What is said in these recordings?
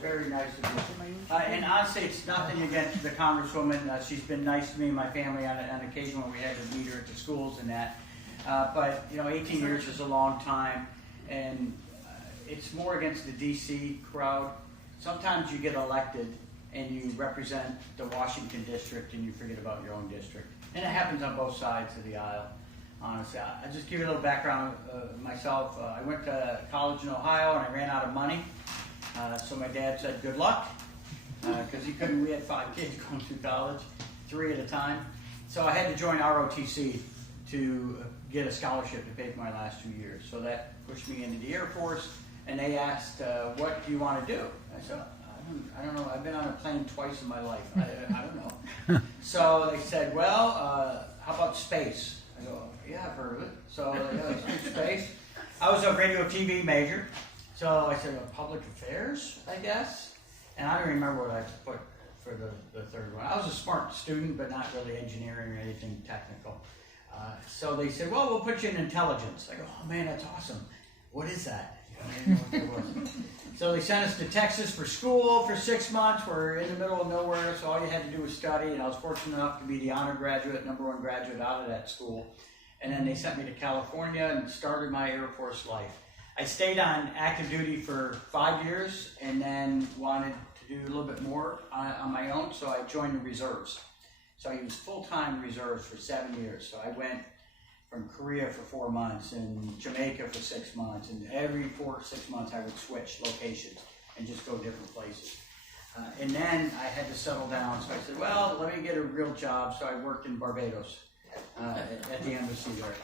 very nice of you. And honestly, it's nothing against the Congresswoman. She's been nice to me and my family on occasion when we had to meet her at the schools and that. But, you know, 18 years is a long time, and it's more against the D.C. crowd. Sometimes you get elected and you represent the Washington district and you forget about your own district. And it happens on both sides of the aisle, honestly. I'll just give you a little background myself. I went to college in Ohio and I ran out of money. So my dad said, good luck, because we had 5 kids going through college, 3 at a time. So I had to join ROTC to get a scholarship to pay for my last 2 years. So that pushed me into the Air Force, and they asked, what do you want to do? I said, I don't know, I've been on a plane twice in my life, I don't know. So they said, well, how about space? I go, yeah, I've heard of it. So let's do space. I was a radio TV major, so I said, well, public affairs, I guess? And I don't remember what I put for the third one. I was a smart student, but not really engineering or anything technical. So they said, well, we'll put you in intelligence. I go, oh man, that's awesome. What is that? I didn't know what it was. So they sent us to Texas for school for 6 months. We're in the middle of nowhere, so all you had to do was study. And I was fortunate enough to be the honor graduate, #1 graduate out of that school. And then they sent me to California and started my Air Force life. I stayed on active duty for 5 years and then wanted to do a little bit more on my own, so I joined the reserves. So I was full-time reserves for 7 years. So I went from Korea for 4 months and Jamaica for 6 months, and every 4 or 6 months I would switch locations and just go different places. And then I had to settle down, so I said, well, let me get a real job. So I worked in Barbados at the embassy there.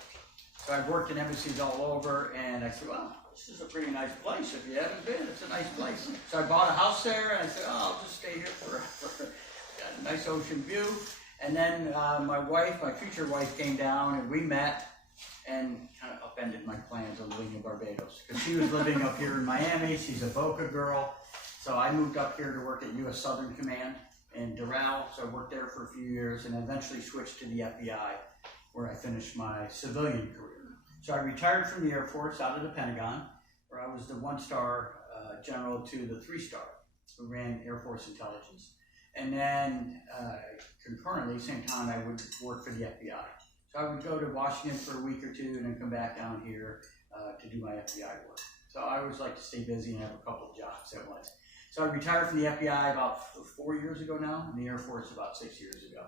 So I've worked in embassies all over, and I said, well, this is a pretty nice place. If you haven't been, it's a nice place. So I bought a house there, and I said, oh, I'll just stay here forever. Got a nice ocean view. And then my future wife came down, and we met and kind of upended my plans of living in Barbados. Because she was living up here in Miami. She's a Boca girl. So I moved up here to work at U.S. Southern Command in Doral. So I worked there for a few years and eventually switched to the FBI, where I finished my civilian career. So I retired from the Air Force out of the Pentagon, where I was the 1-star general to the 3-star, who ran Air Force intelligence. And then concurrently, same time, I would work for the FBI. So I would go to Washington for a week or two and then come back down here to do my FBI work. So I always like to stay busy and have a couple of jobs at once. So I retired from the FBI about 4 years ago now, and the Air Force about 6 years ago.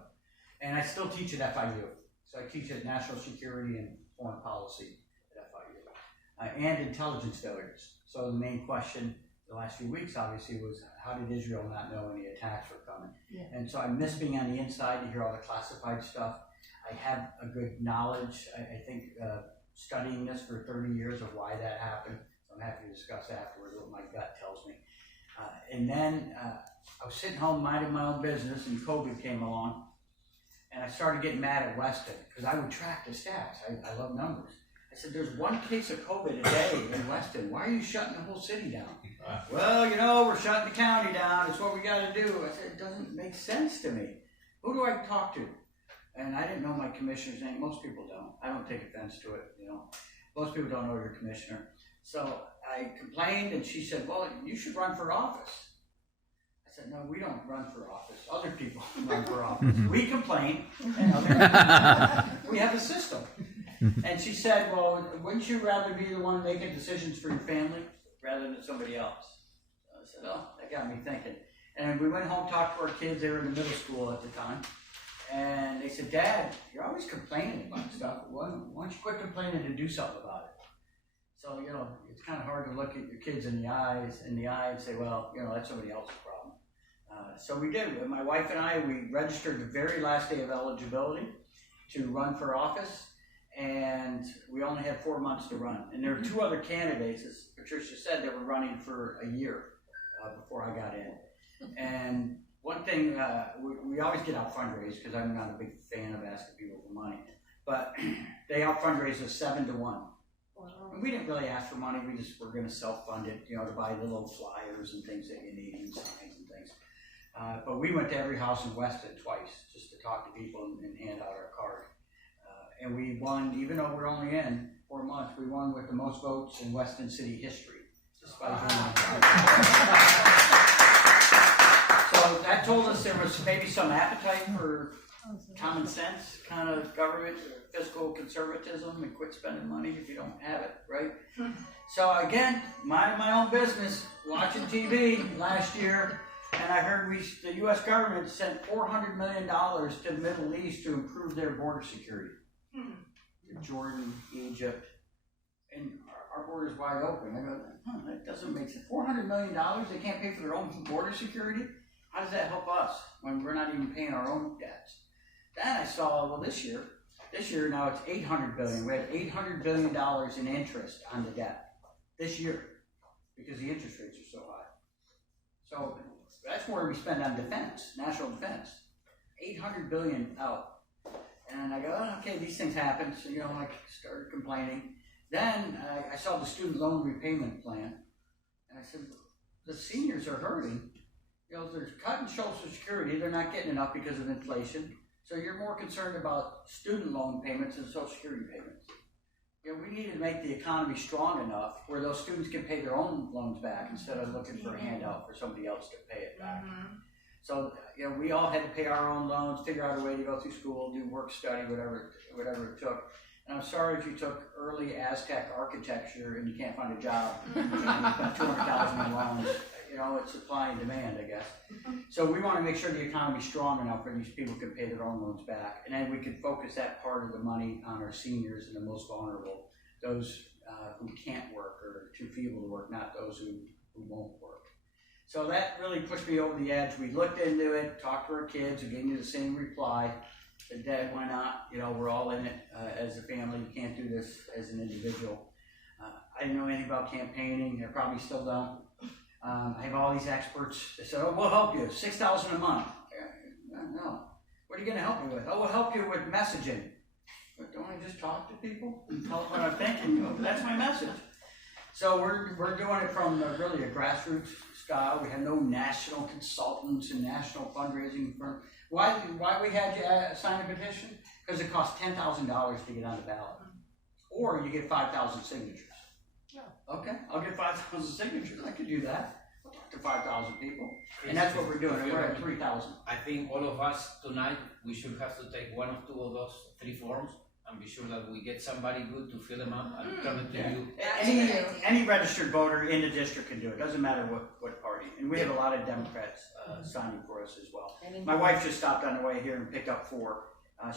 And I still teach at FIU. So I teach at National Security and Foreign Policy at FIU, and intelligence failures. So the main question the last few weeks, obviously, was how did Israel not know any attacks were coming? Yeah. And so I miss being on the inside to hear all the classified stuff. I have a good knowledge, I think, studying this for 30 years of why that happened. So I'm happy to discuss afterwards what my gut tells me. And then I was sitting home minding my own business, and COVID came along. And I started getting mad at Weston, because I would track the stats. I love numbers. I said, there's 1 case of COVID a day in Weston. Why are you shutting the whole city down? Well, you know, we're shutting the county down. It's what we got to do. I said, it doesn't make sense to me. Who do I talk to? And I didn't know my commissioner's name. Most people don't. I don't take offense to it, you know. Most people don't know your commissioner. So I complained, and she said, well, you should run for office. I said, no, we don't run for office. Other people run for office. We complain, and other people, we have a system. And she said, well, wouldn't you rather be the one making decisions for your family rather than somebody else? So I said, oh, that got me thinking. And we went home, talked to our kids. They were in the middle school at the time. And they said, Dad, you're always complaining about stuff. Why don't you quit complaining and do something about it? So, you know, it's kind of hard to look at your kids in the eye and say, well, you know, that's somebody else's problem. So we did. My wife and I, we registered the very last day of eligibility to run for office. And we only had 4 months to run. And there were 2 other candidates, as Patricia said, that were running for a year before I got in. And one thing, we always get out fundraised, because I'm not a big fan of asking people for money. But they out fundraised us 7 to 1. Wow. And we didn't really ask for money. We just were going to self-fund it, you know, to buy the little flyers and things that you need and signs and things. But we went to every house in Weston twice just to talk to people and hand out our card. And we won, even though we're only in 4 months, we won with the most votes in Weston City history. Despite there was maybe some appetite for common sense kind of government, fiscal conservatism, and quit spending money if you don't have it, right? So again, minding my own business, watching TV last year, and I heard the U.S. government sent $400 million to the Middle East to improve their border security. Jordan, Egypt, and our border's wide open. I go, that doesn't make sense. $400 million, they can't pay for their own border security? How does that help us when we're not even paying our own debts? Then I saw, well, this year now it's $800 billion. We had $800 billion in interest on the debt this year because the interest rates are so high. So that's more we spend on defense, national defense. $800 billion out. And I go, oh, okay, these things happen. So, I started complaining. Then I saw the student loan repayment plan. And I said, the seniors are hurting. They're cutting Social Security. They're not getting enough because of inflation. So you're more concerned about student loan payments than Social Security payments. We need to make the economy strong enough where those students can pay their own loans back instead of looking for a handout for somebody else to pay it back. So, we all had to pay our own loans, figure out a way to go through school, do work study, whatever it took. And I'm sorry if you took early Aztec architecture and you can't find a job and you spent $200,000 in loans. It's supply and demand, I guess. So we want to make sure the economy's strong enough where these people can pay their own loans back. And then we can focus that part of the money on our seniors and the most vulnerable, those who can't work or are too feeble to work, not those who won't work. So that really pushed me over the edge. We looked into it, talked to our kids, who gave me the same reply. Said, Dad, why not? We're all in it as a family. You can't do this as an individual. I didn't know anything about campaigning. I probably still don't. I have all these experts. They said, oh, we'll help you. $6,000 a month. No. What are you going to help me with? Oh, we'll help you with messaging. But don't I just talk to people and tell them what I'm thinking? That's my message. So we're doing it from really a grassroots style. We have no national consultants and national fundraising firms. Why we had you sign a petition? Because it costs $10,000 to get on the ballot. Or you get 5,000 signatures. Okay, I'll get 5,000 signatures. I could do that. I'll talk to 5,000 people. And that's what we're doing. We're at 3,000. I think all of us tonight, we should have to take one or two of those 3 forms and be sure that we get somebody good to fill them up and come it to you. Any registered voter in the district can do it. Doesn't matter what party. And we have a lot of Democrats signing for us as well. My wife just stopped on the way here and picked up 4.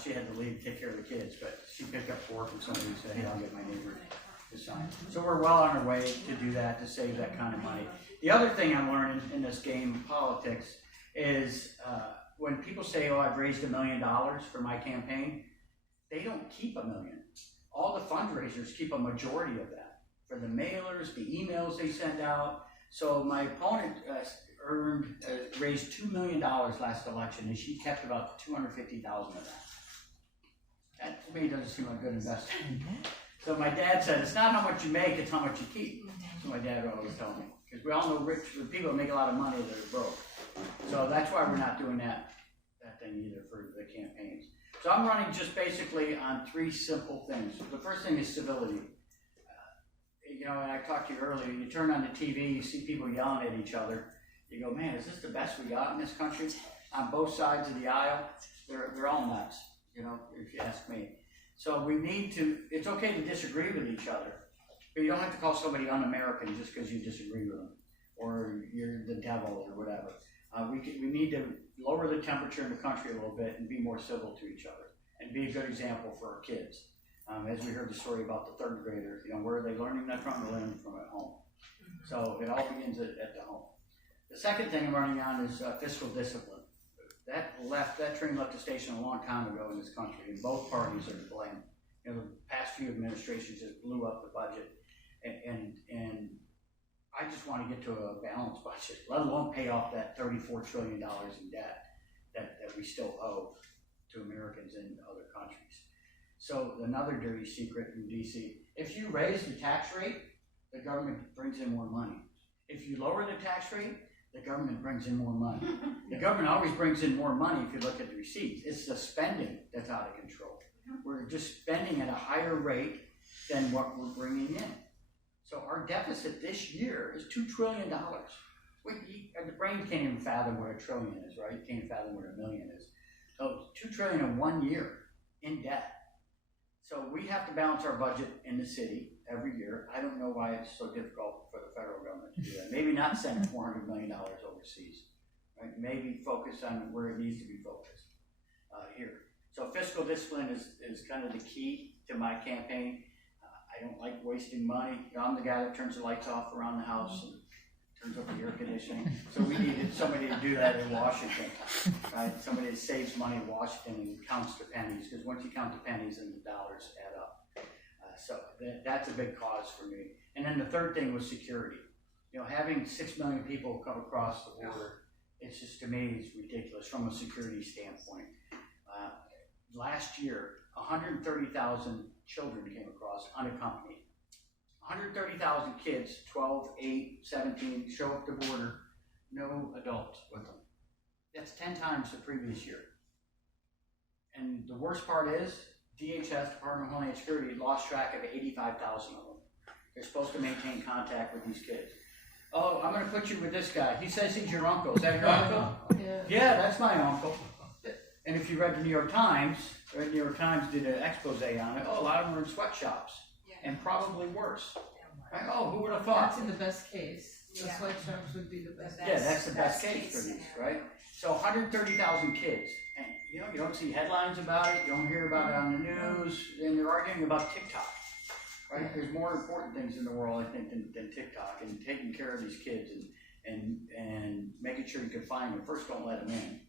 She had to leave to take care of the kids, but she picked up 4 from somebody who said, hey, I'll get my neighbor to sign. So we're well on our way to do that, to save that kind of money. The other thing I'm learning in this game of politics is when people say, oh, I've raised $1 million for my campaign, they don't keep $1 million. All the fundraisers keep a majority of that for the mailers, the emails they send out. So my opponent raised $2 million last election, and she kept about $250,000 of that. That to me doesn't seem like a good investment. So my dad said, it's not how much you make, it's how much you keep. So my dad would always tell me. Because we all know rich people that make a lot of money that are broke. So that's why we're not doing that thing either for the campaigns. So I'm running just basically on 3 simple things. The first thing is civility. And I talked to you earlier, you turn on the TV, you see people yelling at each other. You go, man, is this the best we got in this country? On both sides of the aisle, they're all nuts, if you ask me. So we need to, it's okay to disagree with each other, but you don't have to call somebody un-American just because you disagree with them, or you're the devil or whatever. We need to lower the temperature in the country a little bit and be more civil to each other and be a good example for our kids. As we heard the story about the 3rd grader, where are they learning that from? They're learning from at home. So it all begins at the home. The second thing I'm running on is fiscal discipline. That train left the station a long time ago in this country, and both parties are to blame. The past few administrations just blew up the budget, and I just want to get to a balanced budget, let alone pay off that $34 trillion in debt that we still owe to Americans in other countries. So another dirty secret in DC, if you raise the tax rate, the government brings in more money. If you lower the tax rate, the government brings in more money. The government always brings in more money if you look at the receipts. It's the spending that's out of control. We're just spending at a higher rate than what we're bringing in. So our deficit this year is $2 trillion. the brain can't even fathom what $1 trillion is, right? You can't fathom what $1 million is. So $2 trillion in 1 year in debt. So we have to balance our budget in the city every year. I don't know why it's so difficult for the federal government to do that. Maybe not send $400 million overseas, right? Maybe focus on where it needs to be focused here. So fiscal discipline is kind of the key to my campaign. I don't like wasting money. I'm the guy that turns the lights off around the house and turns up the air conditioning. So we needed somebody to do that in Washington, right? Somebody that saves money in Washington and counts the pennies, because once you count the pennies, then the dollars add up. So that's a big cause for me. And then the third thing was security. Having 6 million people come across the border, it's just, to me, it's ridiculous from a security standpoint. Last year, 130,000 children came across unaccompanied. 130,000 kids, 12, 8, 17, show up the border, no adults with them. That's 10 times the previous year. And the worst part is, DHS, Department of Homeland Security, lost track of 85,000 of them. They're supposed to maintain contact with these kids. Oh, I'm going to put you with this guy. He says he's your uncle. Is that your uncle? Yeah, that's my uncle. And if you read the New York Times, the New York Times did an expose on it. Oh, a lot of them are in sweatshops, and probably worse. Right? Oh, who would have thought? That's in the best case. The sweatshops would be the best. Yeah, that's the best case for these, right? So 130,000 kids, and you don't see headlines about it. You don't hear about it on the news. And they're arguing about TikTok, right? There's more important things in the world, I think, than TikTok, and taking care of these kids and making sure you can find them. First, don't let them in.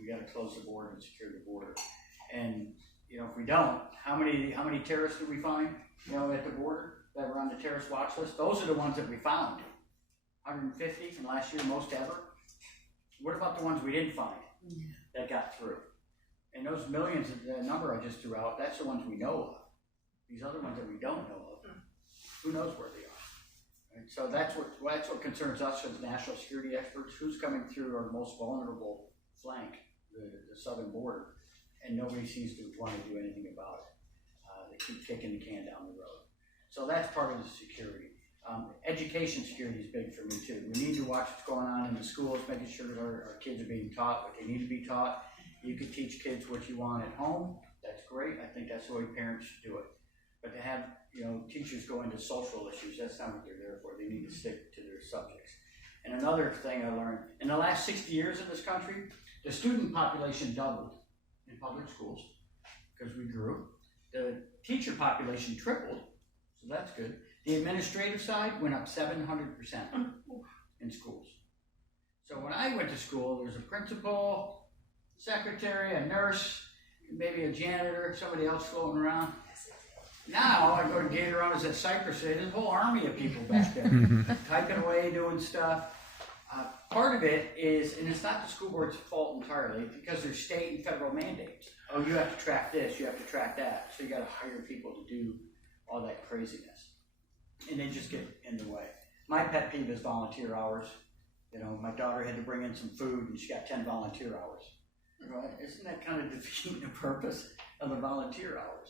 We got to close the border and secure the border. And if we don't, how many terrorists did we find? At the border that were on the terrorist watch list. Those are the ones that we found. 150 from last year, most ever. What about the ones we didn't find that got through? And those millions, the number I just threw out, that's the ones we know of. These other ones that we don't know of, who knows where they are? Right? So that's what concerns us as national security experts. Who's coming through our most vulnerable flank, the southern border, and nobody seems to want to do anything about it. They keep kicking the can down the road. So that's part of the security. Education security is big for me too. We need to watch what's going on in the schools, making sure that our kids are being taught what they need to be taught. You could teach kids what you want at home. That's great. I think that's the way parents should do it. But to have teachers go into social issues, that's not what they're there for. They need to stick to their subjects. And another thing I learned, in the last 60 years in this country, the student population doubled in public schools because we grew. The teacher population tripled, so that's good. The administrative side went up 700% in schools. So when I went to school, there was a principal, secretary, a nurse, maybe a janitor, somebody else floating around. Now I go to Gator Runners at Cypress City, there's a whole army of people back there, typing away, doing stuff. Part of it is, and it's not the school board's fault entirely, because there's state and federal mandates. Oh, you have to track this, you have to track that. So you got to hire people to do all that craziness. And they just get in the way. My pet peeve is volunteer hours. My daughter had to bring in some food and she got 10 volunteer hours. Right? Isn't that kind of defeating the purpose of the volunteer hours?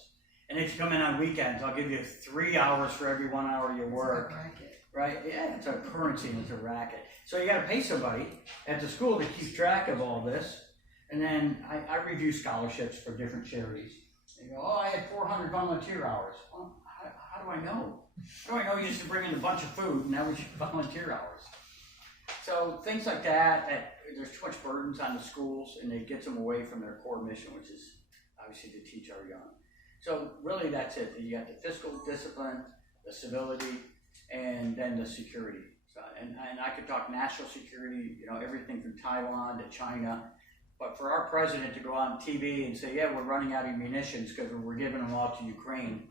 And if you come in on weekends, I'll give you 3 hours for every 1 hour you work. Right? Yeah, it's a currency and it's a racket. So you got to pay somebody at the school to keep track of all this. And then I review scholarships for different charities. They go, oh, I had 400 volunteer hours. Well, how do I know? How do I know you just bring in a bunch of food and that was your volunteer hours? So things like that there's too much burdens on the schools and it gets them away from their core mission, which is obviously to teach our young. So really that's it. You got the fiscal discipline, the civility, and then the security. So, and I could talk national security, everything from Taiwan to China. But for our president to go on TV and say, yeah, we're running out of munitions because we're giving them all to Ukraine.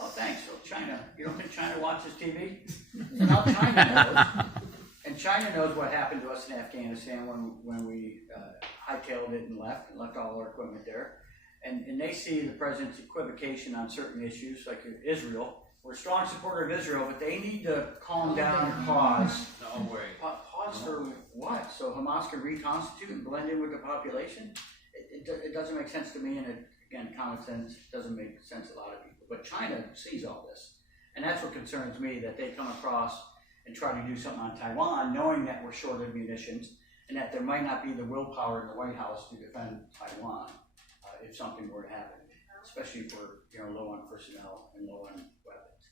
Oh, thanks. So China, you don't think China watches TV? So now China knows. And China knows what happened to us in Afghanistan when we hightailed it and left all our equipment there. And they see the president's equivocation on certain issues, like Israel. We're a strong supporter of Israel, but they need to calm down and pause. No way. Pause for what? So Hamas can reconstitute and blend in with the population? It doesn't make sense to me, and again, common sense doesn't make sense to a lot of people. But China sees all this, and that's what concerns me, that they come across and try to do something on Taiwan, knowing that we're short of munitions and that there might not be the willpower in the White House to defend Taiwan if something were to happen, especially if we're low on personnel and low on weapons.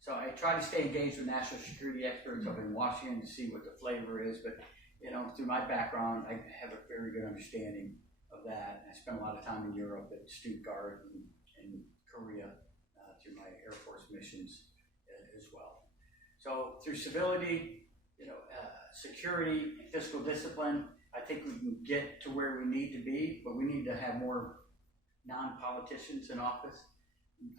So I try to stay engaged with national security experts up in Washington to see what the flavor is, but through my background, I have a very good understanding of that. I spent a lot of time in Europe at Stuttgart and Korea through my Air Force missions as well. So through civility, security, fiscal discipline, I think we can get to where we need to be, but we need to have more non-politicians in office.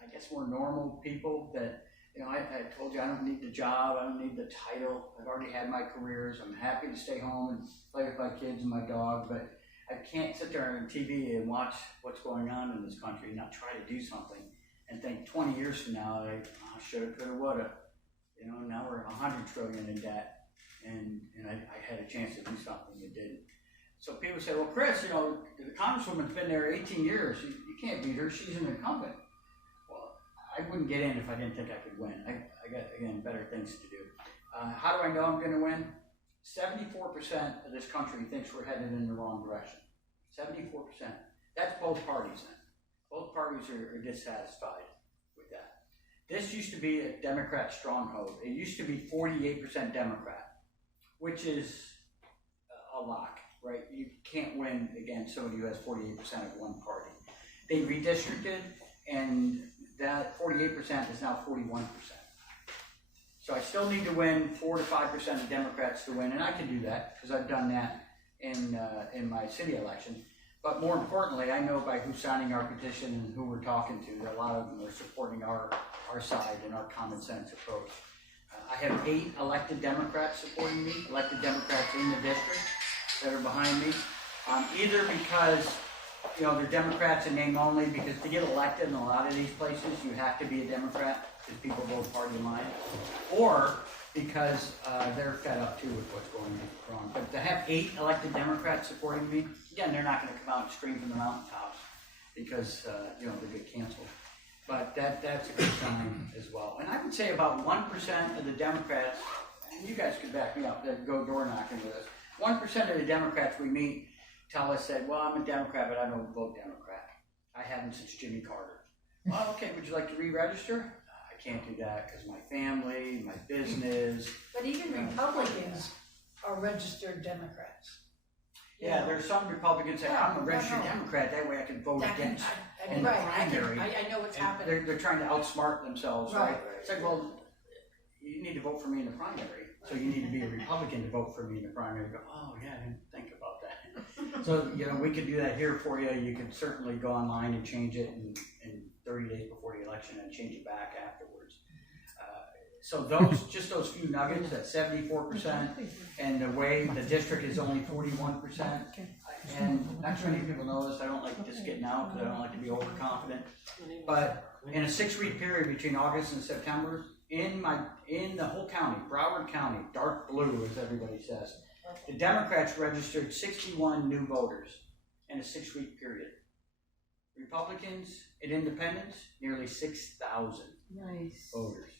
I guess more normal people that, I told you I don't need the job, I don't need the title. I've already had my careers. I'm happy to stay home and play with my kids and my dog, but I can't sit there on TV and watch what's going on in this country and not try to do something and think 20 years from now, shoulda, coulda, woulda. Now we're 100 trillion in debt. And I had a chance to do something and didn't. So people say, well, Chris, the congresswoman's been there 18 years. You can't beat her. She's an incumbent. Well, I wouldn't get in if I didn't think I could win. I got, again, better things to do. How do I know I'm going to win? 74% of this country thinks we're headed in the wrong direction. 74%. That's both parties then. Both parties are dissatisfied with that. This used to be a Democrat stronghold. It used to be 48% Democrat, which is a lock, right? You can't win against somebody who has 48% of one party. They redistricted, and that 48% is now 41%. So I still need to win 4 to 5% of Democrats to win, and I can do that because I've done that in my city election. But more importantly, I know by who's signing our petition and who we're talking to, that a lot of them are supporting our side and our common sense approach. I have 8 elected Democrats supporting me, elected Democrats in the district that are behind me, either because they're Democrats in name only, because to get elected in a lot of these places, you have to be a Democrat because people vote party line, or because they're fed up too with what's going wrong. But to have 8 elected Democrats supporting me, again, they're not going to come out and scream from the mountaintops because they get canceled. But that's a good sign as well. And I would say about 1% of the Democrats, and you guys could back me up, that go door knocking with us, 1% of the Democrats we meet tell us that, well, I'm a Democrat, but I don't vote Democrat. I haven't since Jimmy Carter. Well, okay, would you like to re-register? I can't do that because my family, my business. But even Republicans are registered Democrats. Yeah, there's some Republicans say, I'm a registered Democrat, that way I can vote against in the primary. I know what's happening. They're trying to outsmart themselves, right? It's like, well, you need to vote for me in the primary, so you need to be a Republican to vote for me in the primary. Go, oh yeah, I didn't think about that. So, we could do that here for you. You can certainly go online and change it in 30 days before the election and change it back afterwards. So those few nuggets, that 74%, and the way the district is only 41%, and not too many people know this, I don't like just getting out because I don't like to be overconfident, but in a 6-week period between August and September, in the whole county, Broward County, dark blue as everybody says, the Democrats registered 61 new voters in a 6-week period. Republicans and independents, nearly 6,000 voters.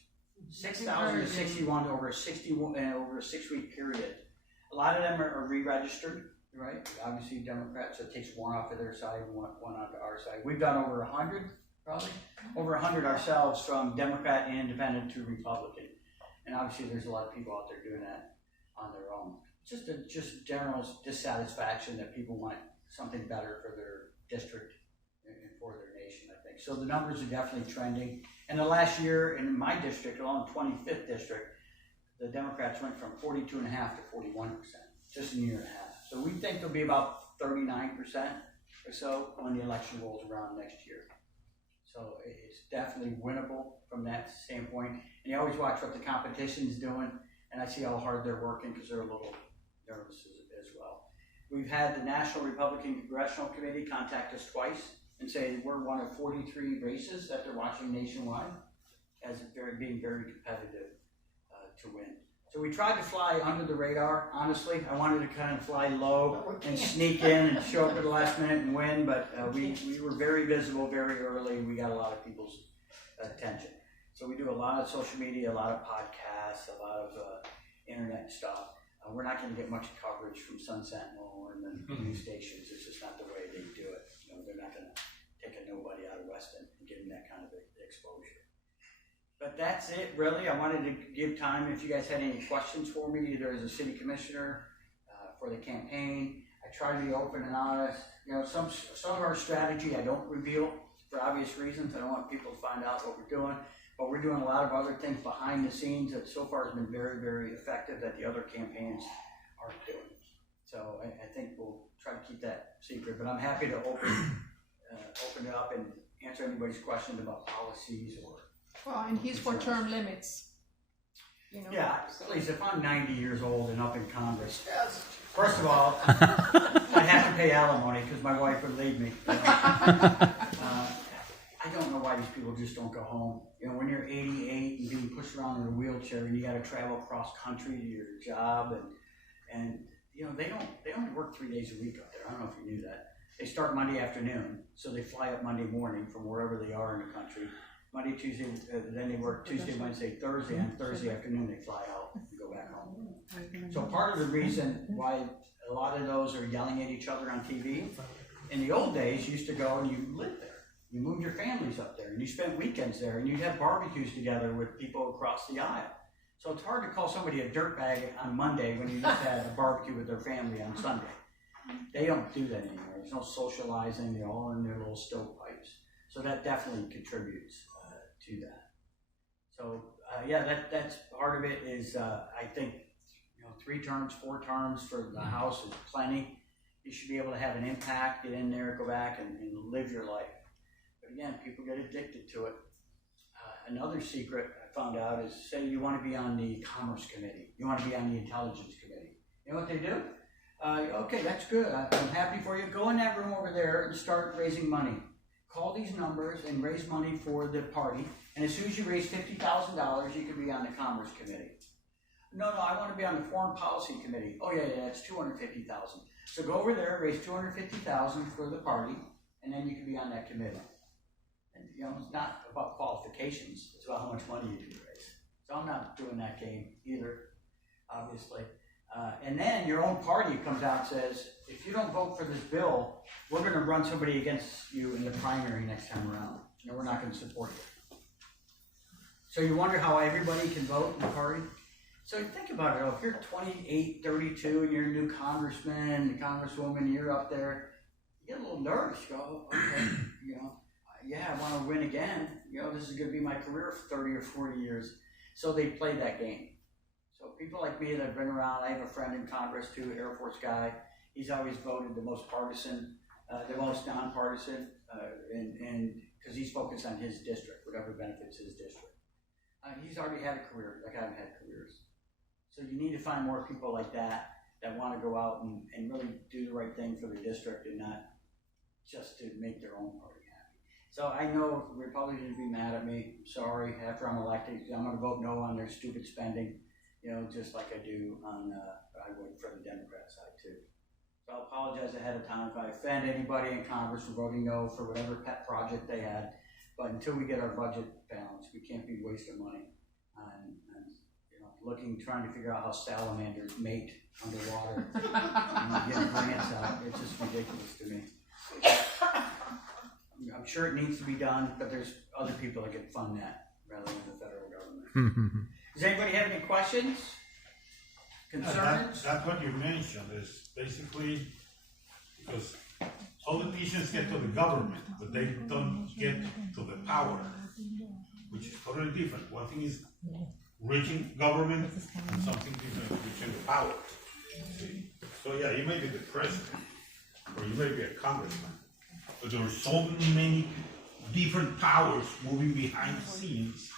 6,000 to 61 over a 6-week period. A lot of them are re-registered, right? Obviously Democrats, so it takes one off of their side and one onto our side. We've done over 100, probably. Over 100 ourselves, from Democrat and independent to Republican. And obviously there's a lot of people out there doing that on their own. Just general dissatisfaction that people want something better for their district and for their nation, I think. So the numbers are definitely trending. And the last year in my district, along 25th district, the Democrats went from 42.5% to 41%, just in a year and a half. So we think there'll be about 39% or so when the election rolls around next year. So it's definitely winnable from that standpoint. And you always watch what the competition's doing, and I see how hard they're working because they're a little nervous as well. We've had the National Republican Congressional Committee contact us twice and say we're one of 43 races that they're watching nationwide as being very competitive to win. So we tried to fly under the radar. Honestly, I wanted to kind of fly low and sneak in and show up at the last minute and win, but we were very visible very early. We got a lot of people's attention. So we do a lot of social media, a lot of podcasts, a lot of internet stuff. We're not going to get much coverage from Sun Sentinel and the news stations. It's just not the way they do it. You know, they're not going to take a nobody out of Weston and give them that kind of exposure. But that's it, really. I wanted to give time if you guys had any questions for me, either as a city commissioner for the campaign. I try to be open and honest. You know, some of our strategy I don't reveal for obvious reasons. I don't want people to find out what we're doing. But we're doing a lot of other things behind the scenes that so far has been very, very effective that the other campaigns aren't doing. So I think we'll try to keep that secret. But I'm happy to open it up and answer anybody's questions about policies or. Well, and he's for term limits. You know. Yeah, please. If I'm 90 years old and up in Congress, first of all, I'd have to pay alimony because my wife would leave me. I don't know why these people just don't go home. You know, when you're 88 and being pushed around in a wheelchair and you got to travel across country to your job and you know, they only work 3 days a week up there. I don't know if you knew that. They start Monday afternoon, so they fly up Monday morning from wherever they are in the country. Monday, Tuesday, then they work Tuesday, Wednesday, Thursday, and Thursday afternoon they fly out and go back home. So part of the reason why a lot of those are yelling at each other on TV, in the old days you used to go and you lived there. You moved your families up there, and you spent weekends there, and you'd have barbecues together with people across the aisle. So it's hard to call somebody a dirtbag on Monday when you just had a barbecue with their family on Sunday. They don't do that anymore. There's no socializing. They're all in their little stovepipes. So that definitely contributes to that. So yeah, that's part of it. Is I think 3 terms, 4 terms for the House is plenty. You should be able to have an impact, get in there, go back and live your life. Again, people get addicted to it. Another secret I found out is, say you want to be on the Commerce Committee, you want to be on the Intelligence Committee. You know what they do? Okay, that's good. I'm happy for you. Go in that room over there and start raising money. Call these numbers and raise money for the party. And as soon as you raise $50,000, you can be on the Commerce Committee. No, I want to be on the Foreign Policy Committee. Oh yeah, it's $250,000. So go over there, raise $250,000 for the party, and then you can be on that committee. And it's not about qualifications, it's about how much money you can raise. So I'm not doing that game either, obviously. And then your own party comes out and says, if you don't vote for this bill, we're going to run somebody against you in the primary next time around. And we're not going to support you. So you wonder how everybody can vote in the party? So think about it, if you're 28, 32, and you're a new congressman, congresswoman, you're up there, you get a little nervous. You go, okay, yeah, I want to win again. This is going to be my career for 30 or 40 years. So they play that game. So people like me that have been around, I have a friend in Congress too, Air Force guy. He's always voted the most partisan, the most nonpartisan, and because he's focused on his district, whatever benefits his district. He's already had a career, like I've had careers. So you need to find more people like that want to go out and really do the right thing for the district and not just to make their own party happy. So I know Republicans will be mad at me. Sorry, after I'm elected, I'm going to vote no on their stupid spending, just like I do on, I would for the Democrat side too. So I'll apologize ahead of time if I offend anybody in Congress for voting no for whatever pet project they had. But until we get our budget balanced, we can't be wasting money on trying to figure out how salamanders mate underwater and get grants out. It's just ridiculous to me. I'm sure it needs to be done, but there's other people that can fund that rather than the federal government. Does anybody have any questions? Concerns? That's what you mentioned is basically because politicians get to the government, but they don't get to the power, which is totally different. One thing is reaching government and something different is reaching the power. See? So yeah, you may be the president or you may be a congressman, but there are so many different powers moving behind the scenes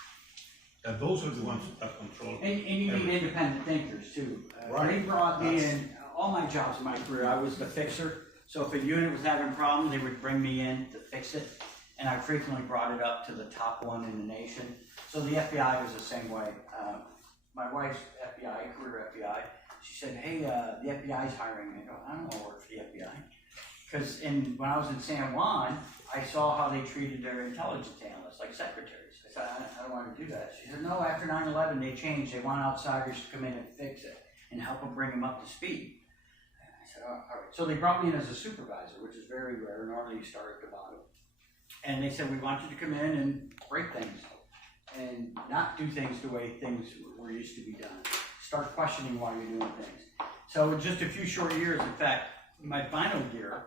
that those are the ones that have control. And you need independent thinkers too. Right. They brought me in, all my jobs in my career, I was the fixer. So if a unit was having problems, they would bring me in to fix it. And I frequently brought it up to the top one in the nation. So the FBI was the same way. My wife's FBI, career FBI, she said, hey, the FBI's hiring me. I go, I don't want to work for the FBI. Because when I was in San Juan, I saw how they treated their intelligence analysts, like secretaries. I said, I don't want to do that. She said, no, after 9/11, they changed. They want outsiders to come in and fix it and help them bring them up to speed. I said, oh, all right. So they brought me in as a supervisor, which is very rare. Normally you start at the bottom. And they said, we want you to come in and break things and not do things the way things were used to be done. Start questioning why you're doing things. So in just a few short years, in fact, my final year,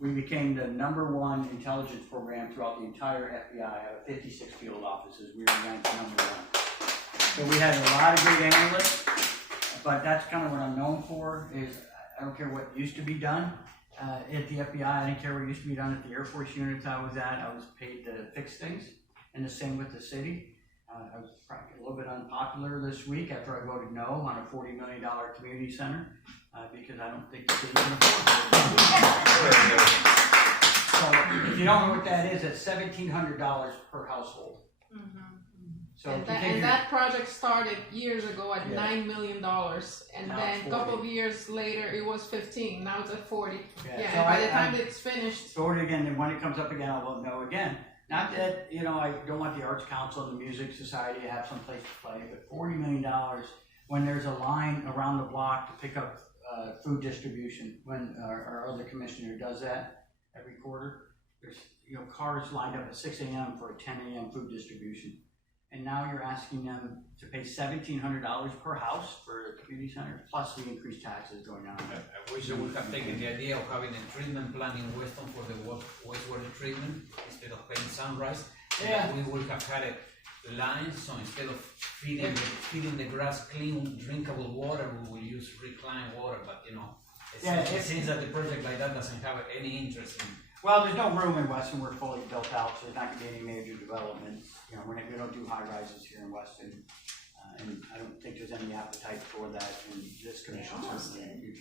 we became the #1 intelligence program throughout the entire FBI out of 56 field offices. We were ranked #1. So we had a lot of great analysts, but that's kind of what I'm known for is I don't care what used to be done at the FBI. I didn't care what used to be done at the Air Force units I was at. I was paid to fix things, and the same with the city. I was probably a little bit unpopular this week after I voted no on a $40 million community center because I don't think the city can afford it. So if you don't know what that is, it's $1,700 per household. So And if you that, take and your- that project started years ago at Yeah. $9 million, and Now then it's a couple 40. of years later it was 15. Now it's at 40. Yeah, Yeah, so and by I- the time I'm- it's finished, vote it again, and when it comes up again, I'll vote no again. Not that, you know, I don't want the Arts Council and the Music Society to have some place to play, but $40 million when there's a line around the block to pick up food distribution, when our other commissioner does that every quarter, there's, you know, cars lined up at 6 a.m. for a 10 a.m. food distribution. And now you're asking them to pay $1,700 per house for a community center, plus the increased taxes going on. I wish they would have taken the idea of having a treatment plant in Weston for the wastewater treatment instead of paying Sunrise. Yeah. We would have had a line, so instead of feeding the grass clean, drinkable water, we will use reclaimed water. But you know, it seems that the project like that doesn't have any interest in. Well, there's no room in Weston. We're fully built out, so there's not going to be any major development. You know, we don't do high rises here in Weston, and I don't think there's any appetite for that in this commission. almost Certainly, did. you